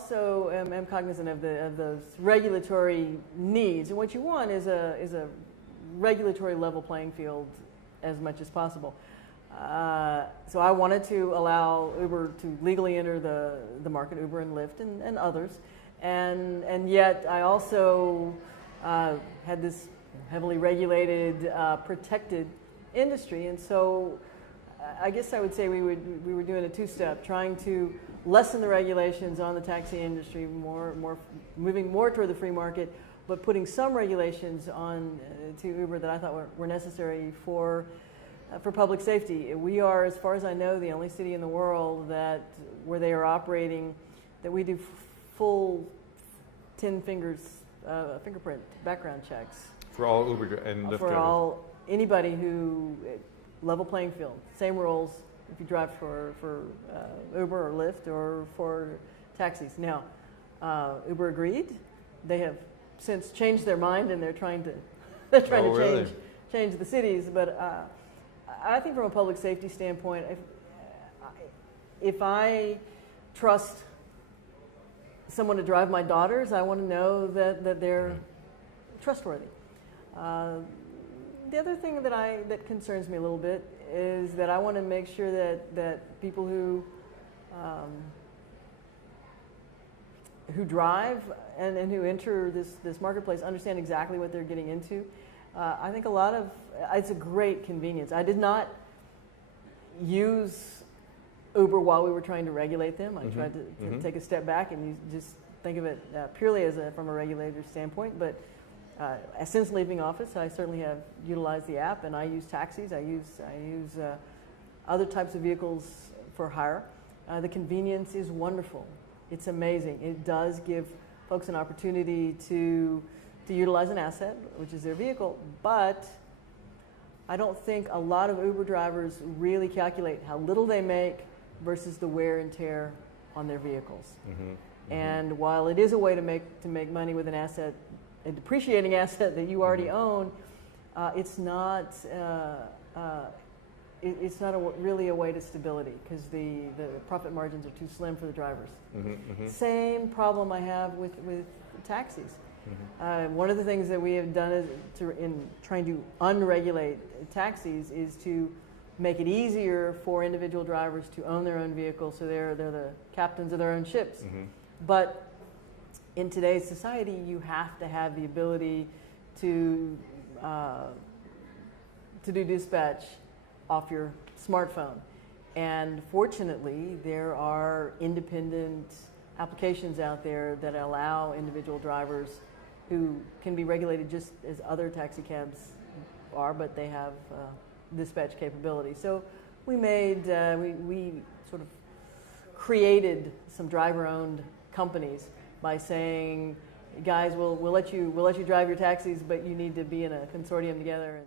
also am cognizant of those regulatory needs, and what you want is a regulatory level playing field as much as possible. So I wanted to allow Uber to legally enter the market, Uber and Lyft and others, and yet I also had this heavily regulated, protected industry, and so I guess I would say we were doing a two-step, trying to lessen the regulations on the taxi industry, moving more toward the free market, but putting some regulations on to Uber that I thought were necessary for public safety. We are, as far as I know, the only city in the world where they are operating that we do full 10 fingers fingerprint background checks for all Uber and Lyft for drivers. Anybody who level playing field, same rules if you drive for Uber or Lyft or for taxis. Now, Uber agreed. They have since changed their mind, and they're trying to Really? change the cities. But I think from a public safety standpoint, if I trust someone to drive my daughters, I want to know that they're trustworthy. The other thing that concerns me a little bit is that I want to make sure that people who drive and who enter this marketplace understand exactly what they're getting into. I think it's a great convenience. I did not use Uber while we were trying to regulate them. I tried to take a step back and just think of it purely from a regulator standpoint. But since leaving office, I certainly have utilized the app, and I use taxis. I use other types of vehicles for hire. The convenience is wonderful. It's amazing. It does give folks an opportunity to utilize an asset, which is their vehicle, but I don't think a lot of Uber drivers really calculate how little they make versus the wear and tear on their vehicles. And while it is a way to make money with an asset, a depreciating asset that you already own, it's not really a way to stability, because the profit margins are too slim for the drivers. Same problem I have with taxis. One of the things that we have done in trying to unregulate taxis is to make it easier for individual drivers to own their own vehicles, so they're the captains of their own ships. But in today's society, you have to have the ability to do dispatch off your smartphone. And fortunately, there are independent applications out there that allow individual drivers who can be regulated just as other taxi cabs are, but they have dispatch capability. So we sort of created some driver-owned companies by saying, guys, we'll let you drive your taxis, but you need to be in a consortium together.